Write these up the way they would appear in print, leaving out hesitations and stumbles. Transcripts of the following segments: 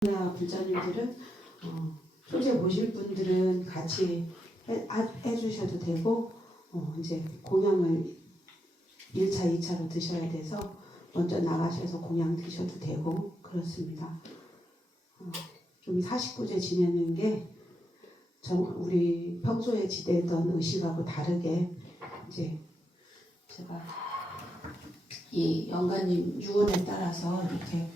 불자님들은 초제 보실 분들은 같이 해주셔도 되고 이제 공양을 1차, 2차로 드셔야 돼서 먼저 나가셔서 공양 드셔도 되고 그렇습니다. 좀 49제 지내는 게 우리 평소에 지내던 의식하고 다르게 이제 제가 이 영가님 유언에 따라서 이렇게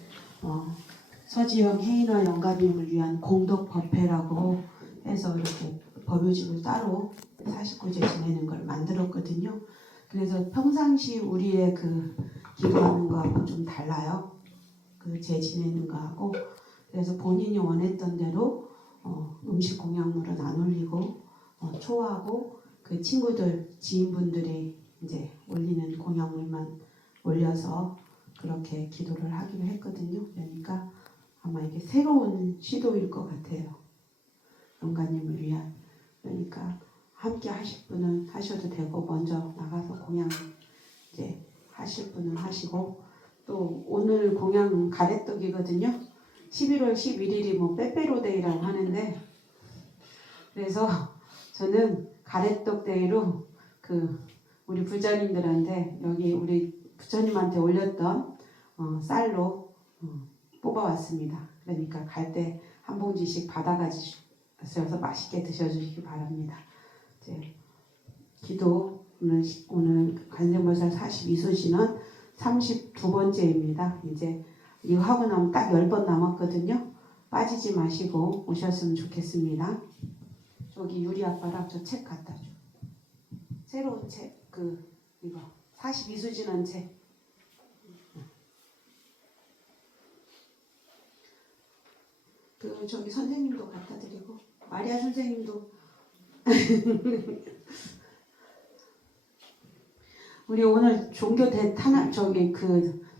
서지영 혜인화 영가님을 위한 공덕 법회라고 해서 이렇게 법요집을 따로 49제 지내는 걸 만들었거든요. 그래서 평상시 우리의 그 기도하는 거하고 좀 달라요. 그 제 지내는 거하고. 그래서 본인이 원했던 대로 음식 공양물은 안 올리고 초하고 그 친구들 지인분들이 이제 올리는 공양물만 올려서 그렇게 기도를 하기로 했거든요. 그러니까 아마 이게 새로운 시도일 것 같아요. 영가님을 위한. 그러니까 함께 하실 분은 하셔도 되고 먼저 나가서 공양 이제 하실 분은 하시고 또 오늘 공양 가래떡이거든요. 11월 11일이 뭐 빼빼로데이라고 하는데 그래서 저는 가래떡 데이로 그 우리 불자님들한테 여기 우리 부처님한테 올렸던 쌀로 뽑아왔습니다. 그러니까 갈 때 한 봉지씩 받아가셔서 맛있게 드셔주시기 바랍니다. 이제 기도 오늘 관세음보살 42수시는 32번째입니다. 이제 이거 하고 나면 딱 10번 남았거든요. 빠지지 마시고 오셨으면 좋겠습니다. 저기 유리 아빠랑 저 책 갖다 줘. 새로운 책 이거 42수지는 책. 저기 선생님도 갖다 드리고 마리아 선생님도 우리 오늘 종교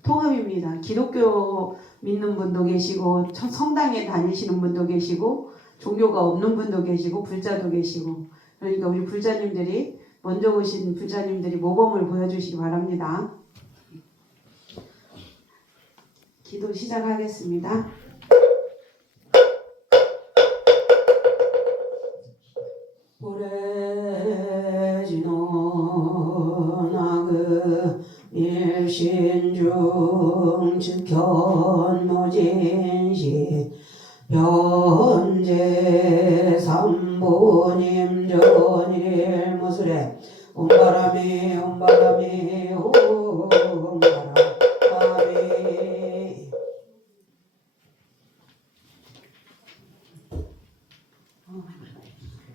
통합입니다. 기독교 믿는 분도 계시고 성당에 다니시는 분도 계시고 종교가 없는 분도 계시고 불자도 계시고 그러니까 우리 불자님들이 먼저 오신 불자님들이 모범을 보여주시기 바랍니다. 기도 시작하겠습니다. 일신중 즉현무진신 변제 삼보님 전일무술에 옴바람이 옴바람이 옴바람이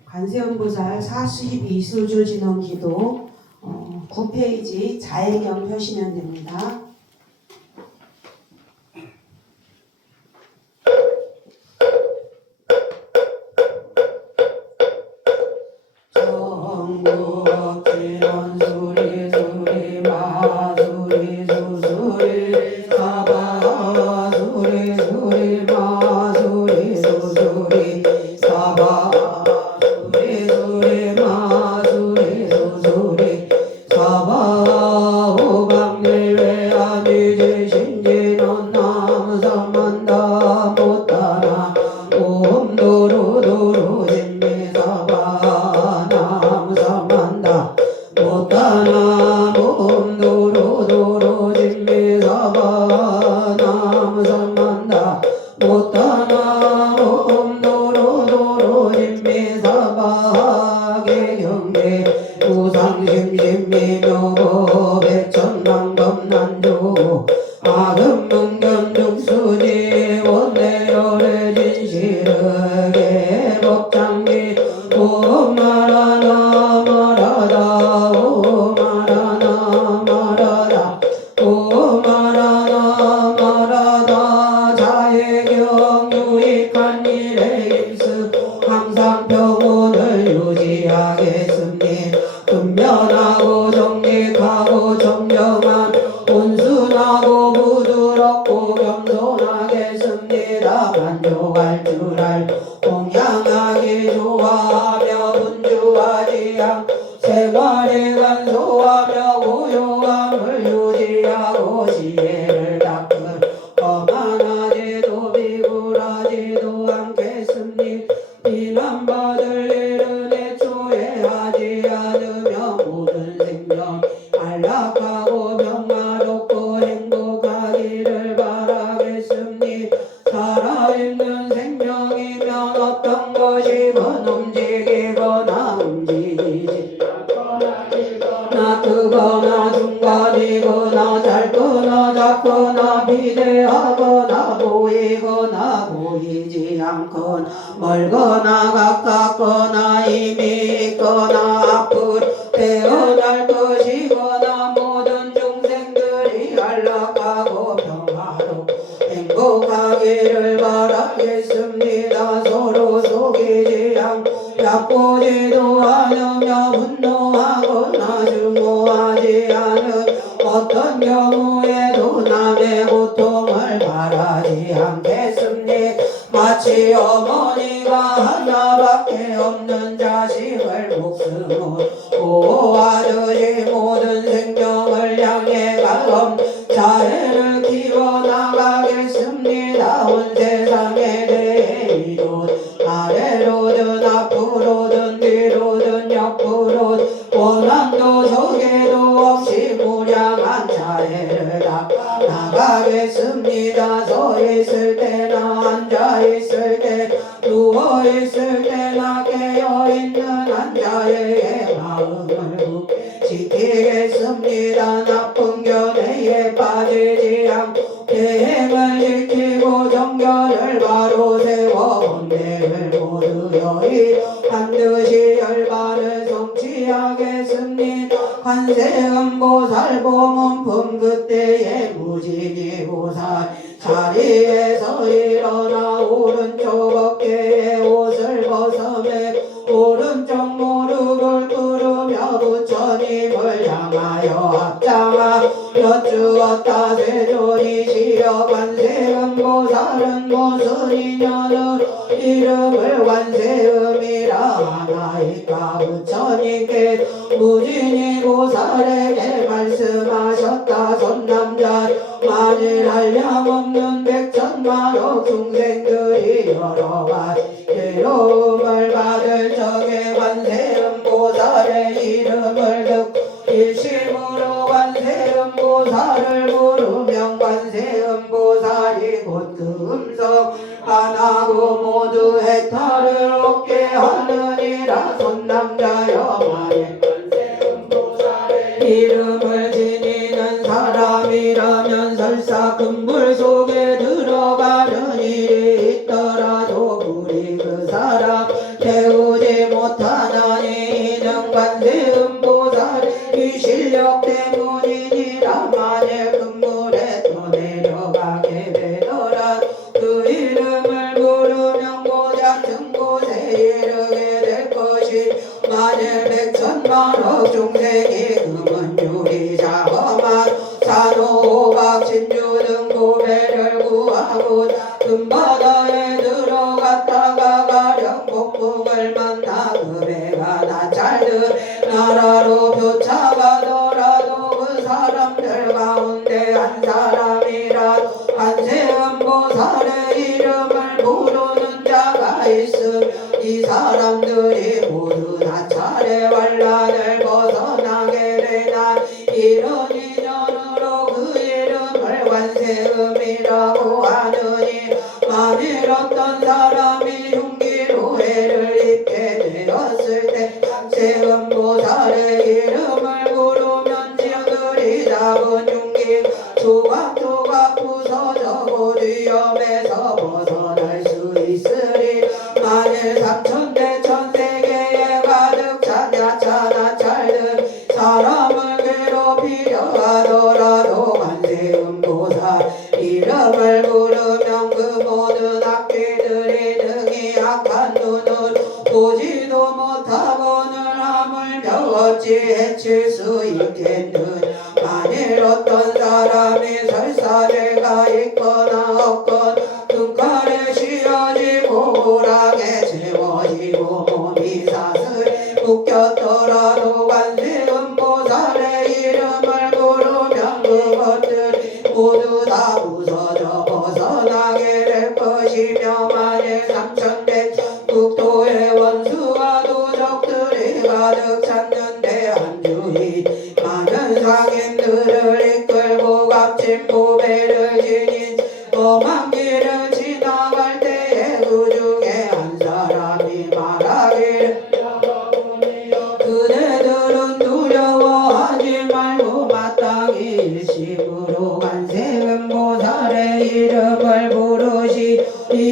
관세음보살 42수주 진원기도 9페이지 자해경 펴시면 됩니다. 정국 진원 수리 수리 마수리 수수리 사바 수리 수리 마수리 수수리 사바 수리 수리 마수리 수수리 사바 오방일외 아니제신지는 남사만다 못하나 옴도로도로 진미사바 남사만다 못하나 옴도로도로 진미사바 남사만다 못하나 옴도로도로 진미사바 개경계 우상심심미묘보 백천만법난조 아금문견중수지 원대열의 진실하게 법장기 오마라나 마라다 오마라나 마라다 오마라나 마라다 자해경 유익한 일에 힘쓰 항상 평온을 유지하겠습니다. 근면하고 정직하고 정정한 온순하고 부드럽고 겸손하겠습니다. 만족할 줄 알고 공양하기 좋아하며 분주하지 않고 생활에 간소하며 고요함을 유지하고 지혜를 닦은 거만하지도 비굴하지 있는 생명이면 어떤 것이건 움직이거나 움직이지 않거나 크거나 중간이거나 짧거나 작거나 비대하거나 보이거나 보이지 않거나 멀거나 가깝거나 이미 있거나 앞으로 태어날 것이거나 모든 중생들이 안락하고 평화롭고 행복하기를 바라겠습니다. 서로 속이지 않고 얕보지도 않으며 분노하거나 증오하지 않은 어떤 경우에도 남의 고통을 바라지 않겠습니다. 마치 어머니가 하나밖에 없는 자식을 목숨으로 보호하듯이 모든 생명을 향해 가끔 자애를 키워나가겠습니다. 온 세상에 대해 위로든 아래로든 앞으로든 뒤로든 옆으로든 원한도 적에도 없이 무량한 자애를 나가겠습니다. 서 있을 때나 앉아 있을 때 누워 있을 때나 깨어 있는 한 자애의 마음을 지키겠습니다. 나쁜 견해에 빠지지 않고 계획을 지키고 정견을 바로 세워 본행을 모두 여의 반드시 열반을 성취하겠습니다. 관세음보살 보문품 그때의 무지기보살 자리에서 일어나 오른쪽 어깨에 옷을 벗어매 오른쪽 무릎을 꿇으며 부처님을 향하여 합장하여 주었다. 세존이시여 관세음보살은 무슨 인연으로 이름을 관세음이라 하나이까. 부처님께 무진이보살에게 말씀하셨다. 선남자 만일 한량없는 백천만억 중생들이 여러 가지 괴로움을 받을 적에 관세음보살의 이름을 듣고 일심으로 관세음보살을 부르면 관세음보살이 곧 그 음성 하나고 모두 해탈을 얻게 하느니라. 손남자여 만일 이름을 지니는 사람이라면 설사 금불 속에 들어가는 일이 있더라도 우리 그 사람 태우지 못하나니 이는 관세음보살의 실력 때문이니라. 만일 금물에 또 내려가게 되더라 그 이름을 부르면 고작은 곳에 이르게 될 것이 만일 백천만억 중생이 금은 유리 자엄한 산호각 진주 등 고배를 구하고 금바다에 들어갔다가 가령 복북을 만나 그 배가 나찰듯 나라로 표차가더라도 그 사람들 가운데 한 사람이라도 관세음보살의 이름을 부르는 자가 있음 이 사람들이 모두 나찰의 환란을 벗어나게 되나. 이런 인연으로 그 이름을 관세음이라고 하느니 만일 어떤 사람이 흉기로 해를 입게 되었을 때 관세음보살의 이름을 부르면 그리 잡은 흉기 조각조각 부서져 위험에서 벗어날 수 있으리. 만일 삼천대 천세계에 가득 찬 야차나 찰든 사람을 괴롭히려 하더라도 관세음보살 이름을 부르면 그 모든 악귀들이 능히 악한 눈을 보지도 못하고는 하물며 어찌 해칠 수 있겠느냐. 만일 어떤 사람이 설사죄가 있거나 없거나 눈깔에 씌어지고 호랑에 채워지고 몸이 사슬 묶였더라도 관세음보살의 이름을 부르면 그것들이 모두 다 부서져 벗어나게 될 것이며 만일 삼천대 국토에 원수와 도적들이 가득 찼는데 한주인 많은 상인들을 이끌고 값진 보배를 지닌 험한 길을 지나갈 때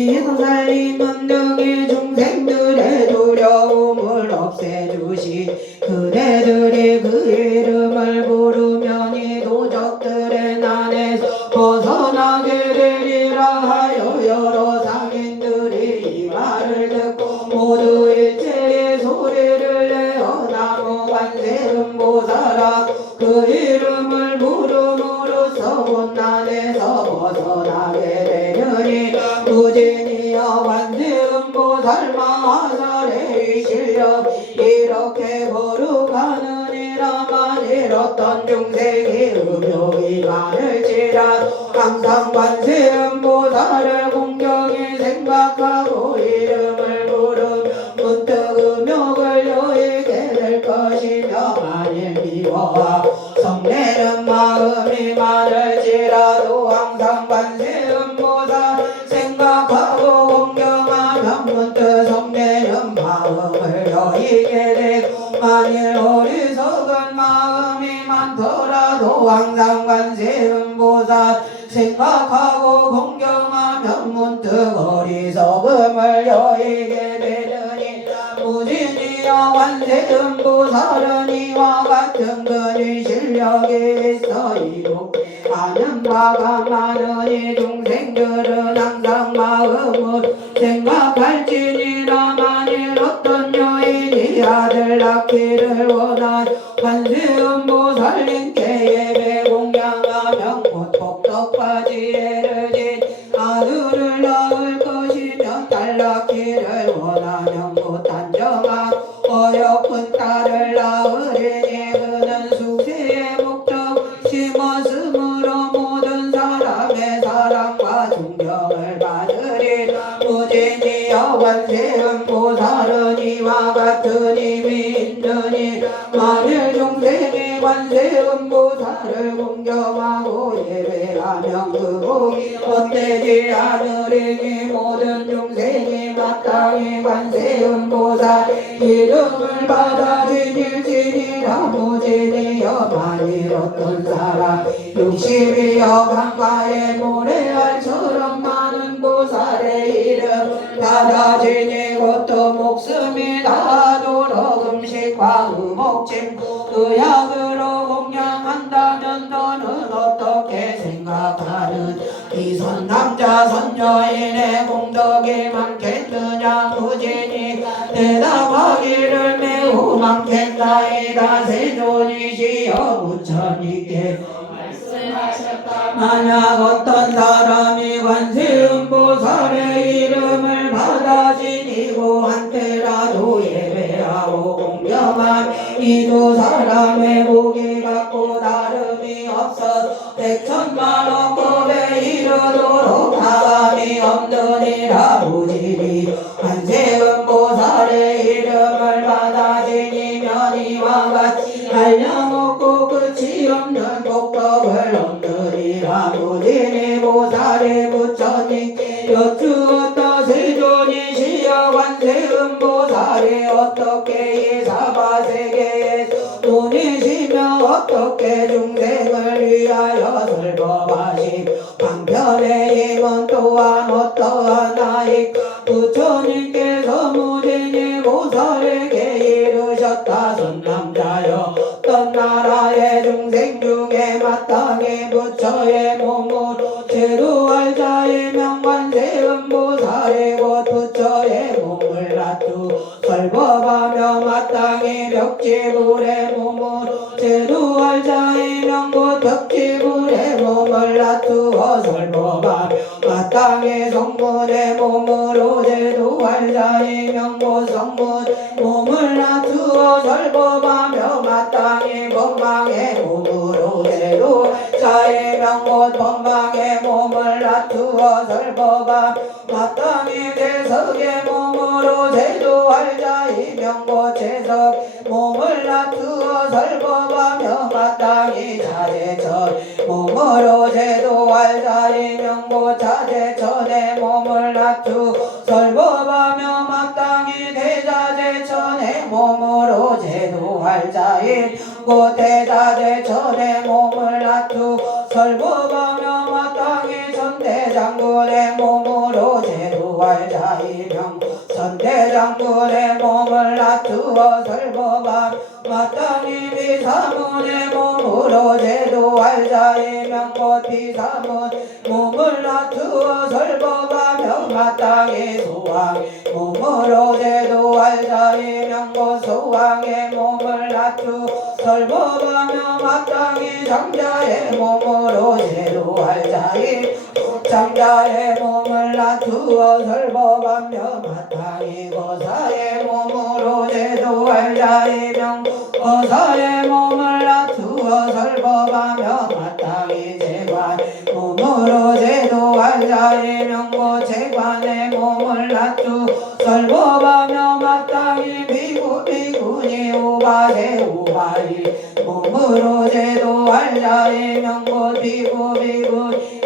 지고 살림은 등의 중생들의 두려움을 없애주시 그대들이 그 이름을 부르면 이 도적들의 난에서 벗어나게 되리라 하여 여러 상인들이 이 말을 듣고 모두 일체의 소리를 내어 나무 관세음보살아 그 이름을 부름으로써 곤난에서 벗어나게 되느니 무진이여 관세음보살 마하살의 실력 이렇게 거룩하느니라 만일 어떤 중생이 음욕이 많을지라 항상 관세음보살을 공경히 생각하고 이름을 부르며 문득 음욕을 여의게 될 것이며 만일 미워와 성내는 마음이 많을지라도 항상 관세음보살 생각하고 공경하면 문득 성내는 마음을 여의게 되고 만일 어리석은 마음이 많더라도 항상 관세음보살 생각하고 공경하면 문득 어리석음을 여의게 되느니 무진이여 관세음보살은 이와 같은 근위 실력이 있어 이롭게 아는 바가 많으니 중생들은 항상 마음으로 생각할지니라 만일 어떤 여인이 아들 낳기를 원하여 관세음보살님께 예배 공양하면 곧 복덕바지에 진 아들을 낳을 것이며 딸 낳기를 원하면 곧 단정한 어여쁜 딸을 낳으리니 그는 수세의 목적 심었으므로 모든 사람의 사랑과 존경을 받으리 무진이여 관세음보살은 이와 같은 힘이 있느니 만일 중생이 관세음보살을 공경하고 예배하면 그 복이 헛되지 않으리니 모든 중생이 마땅히 관세음보살 이름을 받아 지닐지니라 무진이여 만일 어떤 사람 60이여 강가에 모래알처럼 많은 보살의 이름 받아 지니고 또 목숨이 다하도록 음식과 의목침 의약으로 공양한다면 너는 어떻게 생각하는 이 선남자 선여인의 공덕이 많겠느냐 무진이 대답하기를 매우 많겠나이다 세존이시여 부처님께 말씀하셨다 만약 어떤 사람이 관세음보살의 이름을 받아 지니고 한때라도 예배하고 공경한 이 두 사람의 복이 같고 다름이 없어 백천만억 법에 이르도록 다함이 없느니라 무진이 관세음보살의 이름을 받아 지니면 이와 같이 한량없고 끝이 없는 복덕을 얻느니라 무진이 보살의 부처님께 여쭈었다 세존이시여 관세음보살이 어떻게 이 사바세계에서 돈이시며 어떻게 중생을 위하여 설법하심 방편의 힘은 또한 어떠하나이까 부처님께서 무진이 보살에게 이르셨다 선남자여 어떤 나라의 중생 중에 마땅히 부처의 몸으로 제도할 자이면 관세음보살이고 부처의 몸을 놔두 설법하며 마땅히 벽지불의 몸으로 제도할 자이면 곧 벽지불의 몸을 놔두어 설법하며 마땅히 성문의 몸으로 제도할 자이면 곧 성문의 몸을 놔두어 설법하며 마땅히 법망의 몸으로 제도할 자이면 곧 법망의 몸을 놔두어 설법하며 마땅히 대석의 몸으로 제도할 자이면 곧 제석 몸을 놔두어 설법하며 마땅히 자제천 몸으로 제도할 자이면 곧 자제천의 몸을 놔두어 설법하며 마땅히 대자제천의 몸으로 제도할 자인 곧 대자제천의 몸을 놔두어 설법하며 마땅히 전대장군의 몸으로 제도 두알자이명 선대장군의 몸을 낮추어 설법함 마땅히 비사문의 몸으로 제도할자이명 비사문 몸을 낮추어 설법하며 마땅히 소왕 몸으로 제도할자이명 소왕의 몸을 낮추어 설법하며 마땅히 장자의 몸으로 제도할자이명 장자의 몸을 낮추어 설법하며 마땅히 거사의 몸으로 제도할자이명 거사의 몸을 낮추어 설법하며 마땅히 재관 몸으로 제도할자이명 재관의 몸을 낮추어 설법하며 마땅히 비군이 우바세 우바리 몸으로 제도할자이명 비군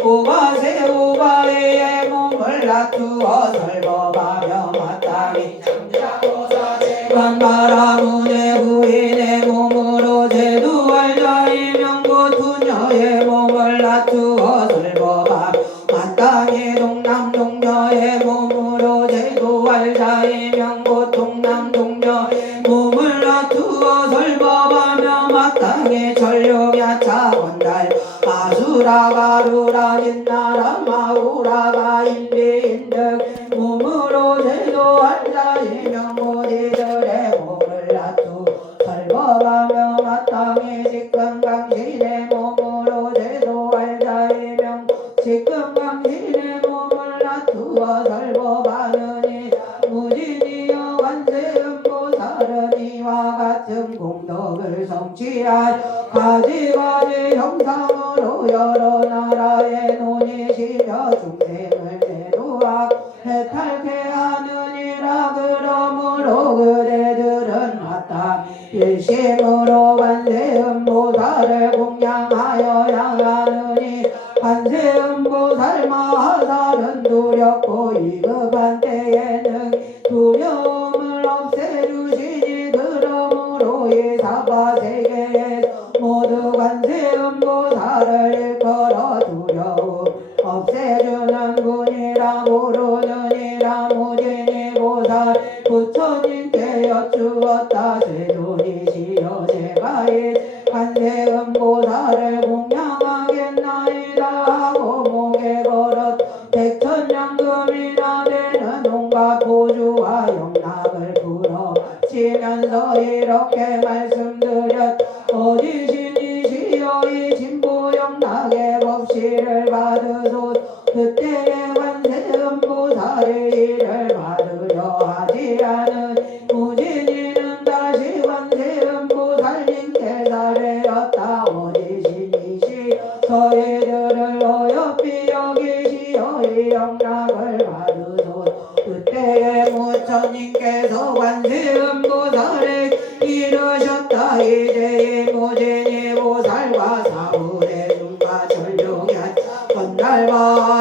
우바세 우바리의 몸을 낮추어 설법하며 마땅히 장자고사 재관 바라문의 부인의 몸으로 제도할자이명 투녀의 몸을 낮추어 설법하며 마땅히 동남동녀의 몸으로 제도할자이명 동남동녀의 몸을 낮추어 설법하며 마땅히 전룡야차 건달 아수라가루라 진나라 마우라가 인비인등 몸으로 제도할자이명 이들의 몸을 낮추어 설법하며 마땅히 직금강신의 몸으로 제도할자이명 직금강신의 몸을 낮추어 설법하느니 무진이여 관세음보살은 이와 같은 공덕을 성취할 가지가지 형상으로 여러 나라에 논이시며 중생을 제도하고 해탈케 하느니라. 그러므로 그대들은 마땅 일심으로 관세음보살을 공양하여야 하느니 관세음보살 마하살은 두렵고 위급한 때에는 두려움을 없애주시니 그러므로 이 사바세계에 모두 관세음보살을 일컬어 두려움 없애주는 분이라 부르느니라. 무진이 보살 부처님께 여쭈었다. 세존이시여 제가 이 관세음보살을 공양하겠나이다 하고 목에 걸었 백천냥금이나 되는 온갖 보주와 영락을 부러치면서 이렇게 말씀드렸. 어디신이시여 이 진보영락의 법시를 받으소. 그때에 관세음보살이 이를 받으려 하지 않은 무진이는 다시 관세음보살님께 사례였다. 어디신이시여 저희들을 어여삐 여기시여 이 영락을 받으소. 그때에 부처님께서 관세음보살에 이르셨다. 이제 이 무진이 보살과 사부대중과 전룡야 건달바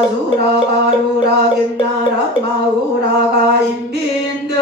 아수라가 루라 긴나라 마우라가 인비인들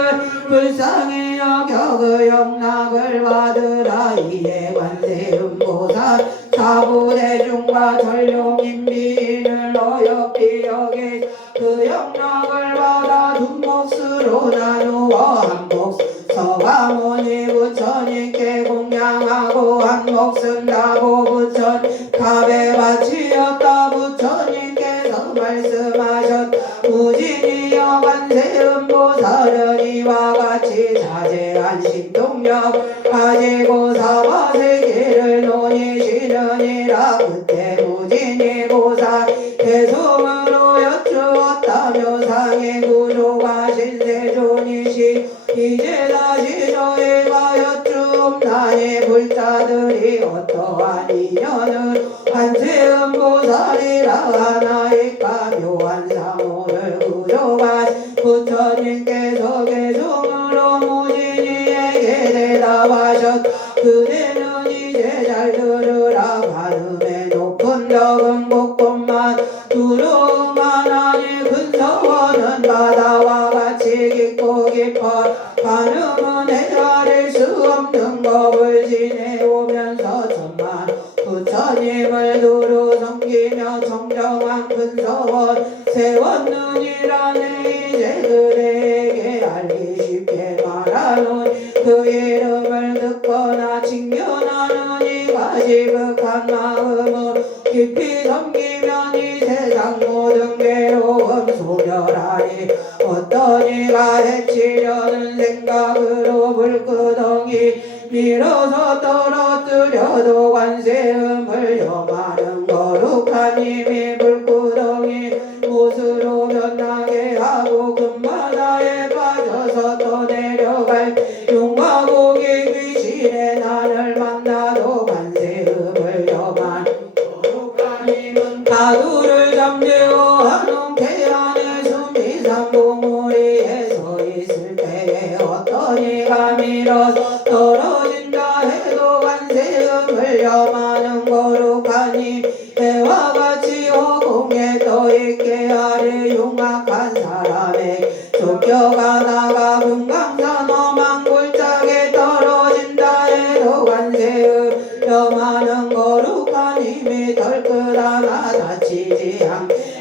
불쌍히 여겨 그 영락을 받으라. 이에 관세음보살 사부대중과 전룡인비인을 어여삐 여기 그 영락을 받아 두 몫으로 나누어 한 몫 서가모니 부처님께 공양하고 한 몫은 다보 부처 탑에 바치었다. 부처님께서 말씀하셨. 무진이여 관세음보살은 이와 같이 자제한 신동력 가지고 사바세계를 논이시느니라. 그때 무진이 보살 대성으로 여쭈었다. 묘상의 구조가 신세존이시 이제 다시 저희가 여쭈옵나니 불자들이 어떠한 인연을 관세음보살이라 하나이까. 묘한 상호를 구조가 부처님께서 개성으로 무진이에게 대답하셨. 그대는 이제 잘 들으라. 가슴에 높은 덕은 복권만 두려움만 하니 근서원은 바다와 같이 깊고 깊어 가늠은 헤아릴 수 없는 법을 지내오면서 천만 부처님을 두루 섬기며 정정한 근서원 세웠느니라네. 이제 그대에게 알기 쉽게 말하노니 그 이름을 듣거나 칭견하느니 가지극한 마음으로 깊이 섬기면 이 세상 모든 괴로움 소멸하리. 어떤 이가 해치려는 생각으로 불구덩이 밀어서 떨어뜨려도 관세음을 염하는 거룩한 힘이 불구덩이 못으로 변하게 하고 금바다에 빠져서 떠내려갈 용과 고기 귀신의 난을 만나도 관세음을 염하는 거룩한 힘은 파도를 잠재워하는 태안의 숨이 산봉우리에 서 있을 때에 어떤 이가 밀어서 떨어진다 해도 관세음을 염하는 거룩한 힘 해와 같이 허공에 떠있게 하리. 흉악한 사람에 쫓겨가다가 금강산 험한 골짜기에 떨어진다 해도 관세음 염하는 거룩한 힘이 덜끝 하나 다치지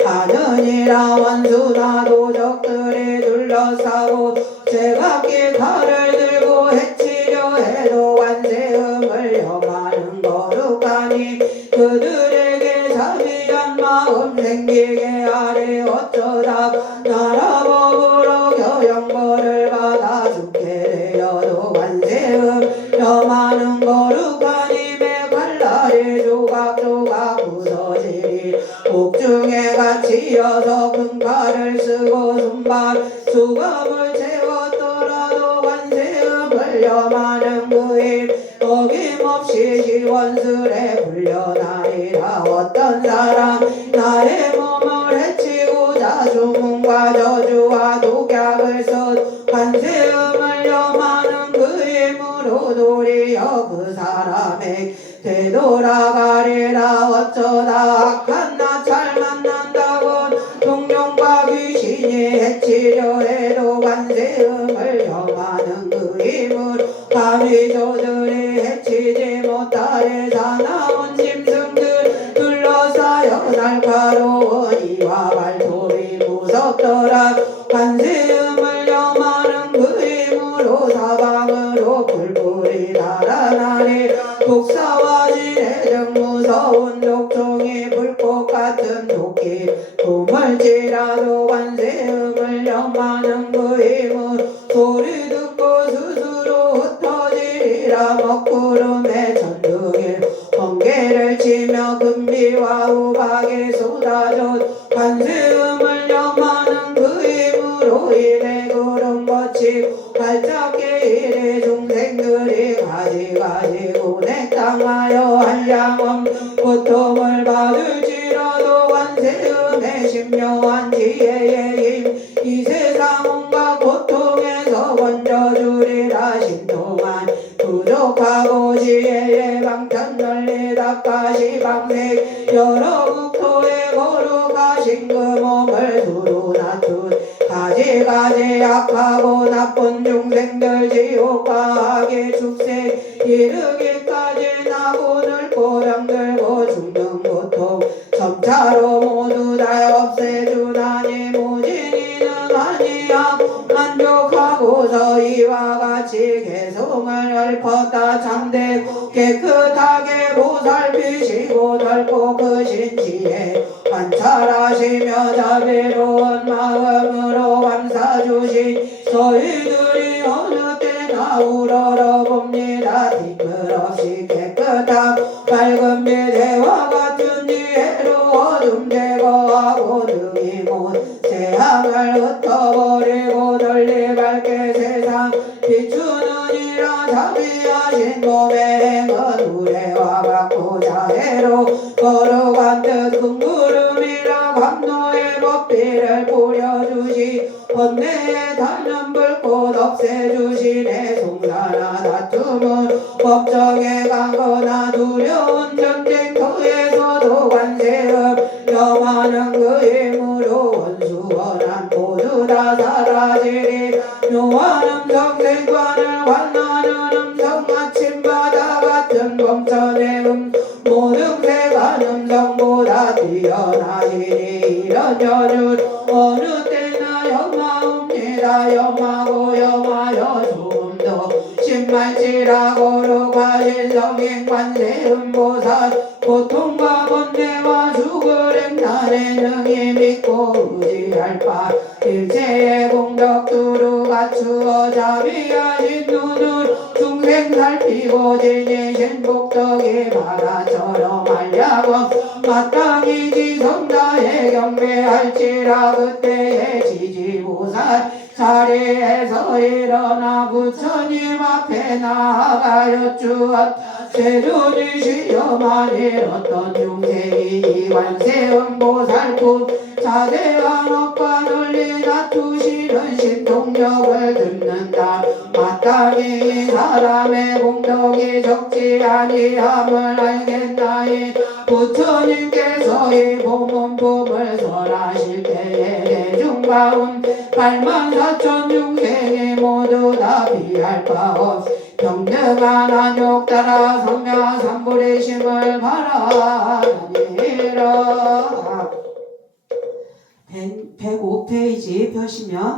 않으니라. 원수나 도적들이 둘러싸고 제각기 칼을 들고 해치려 해도 관세음을 염하는 거룩한 힘 그들에게 자비한 마음 생기게 하리. 어쩌다 나라 법으로 교양벌을 받아 죽게 되어도 관세음 염하는 거룩한 힘의 칼날이 조각조각 부서지리. 옥중에 갇히어서 큰 칼을 쓰고 손발 수갑을 채웠더라도 관세음을 염하는 그 힘 어김없이 시원스레 풀려나리라. 어떤 사람 나의 몸을 해치고자 주문과 저주와 독약을 써 관세음을 염하는 그 힘으로 도리어 그 사람에게 되돌아가리라. 어쩌다 악한 나찰 만난다곤 동룡과 귀신이 해치려 해도 관세음을 염하는 그 힘으로 감히 저들이 해치지 못하리. 사나운 짐승들 둘러싸여 날카로운 이와 발톱이 무섭더라. 관세음을 염하는 그 힘으로 사방으로 불불이 달아나리. 독사와 지뢰 등 무서운 독종이 불꽃 같은 도끼 도물지라도 관세음을 염하는 그 힘으로 소리 듣고 스스로 흩어지리라. 먹구름에 천둥일 번개를 치며 금비와 우박이 쏟아져 관세음을 염하는 그 힘으로 이래 구름 거치고 발작게 이래 중생들이 가지가지고 내 땅하여 한량없는 고통을 받을지라도 관세음의 신묘한 지혜의 힘 이 세상 온갖 고통에서 건져주리라. 신통한 부족하고 지혜의 방천 널리 닦아시 방색 여러 국토에 거룩하신 그 몸을 두루 낮춘 가지가지 악하고 나쁜 중생들 지옥과 악의 축생 이르기까지 나고늘 고병들고 죽는 고통 점차로 모두 다 없애주나니 무진이는 아니하고 만족하고서 이와 같이 개성을 읊었다. 참되고 깨끗하게 보살피시고 넓고 크신 지혜 관찰하시며 자비로운 마음으로 감사주신 저희들이 어느 때나 우러러봅니다. 뒷끝없이 깨끗한 밝은 빛과 같은 지혜로 어둠 제거하고 등이 못 세상을 흩어버리고 널리 밝게 세상 비추느니라. 자비하신 몸의 행은 우레와 같고 자애로 거룩한 뜻 금구름이라. 감노의 법비를 뿌려주시 번뇌에 닿는 불꽃 없애주시네. 송사나 다툼은 법정에 가거나 두려운 전쟁터에서도 관세음 염하는 그 힘으로 원수원한 모두 다 사라지리. 묘한 음성 생관을 관하는 음성 아침바다 같은 범천의 모든 세간 음성보다 뛰어나이니 이런 연율 어느 때나 염마음 여자 염하고 염하여 조금 더 신말지라고로 가진 성인 관세음보살 고통과 번뇌와 죽을 행난에 능히 믿고 의지할 바 일체의 공덕 두루 갖추어 자비하신 눈을 중생 살피고 지니신 복덕이 바다처럼 알려고 마땅히 지성자에 경배할지라 그때의 지지보살 자리에서 일어나 부처님 앞에 나아가여 주었다. 세존이시여 만일 어떤 중생이 이 관세음보살품 자대한 업관을 다투시는 신통력을 듣는다. 마땅히 이 사람의 공덕이 적지 아니함을 알겠나이. 부처님께서 이 보문품을 설하실 때에 대중가운 84,000 중생이 모두 다 비할 바 없이 평등한 한욕 따라 성야 삼불의 심을 바라니라. 105페이지 펴시면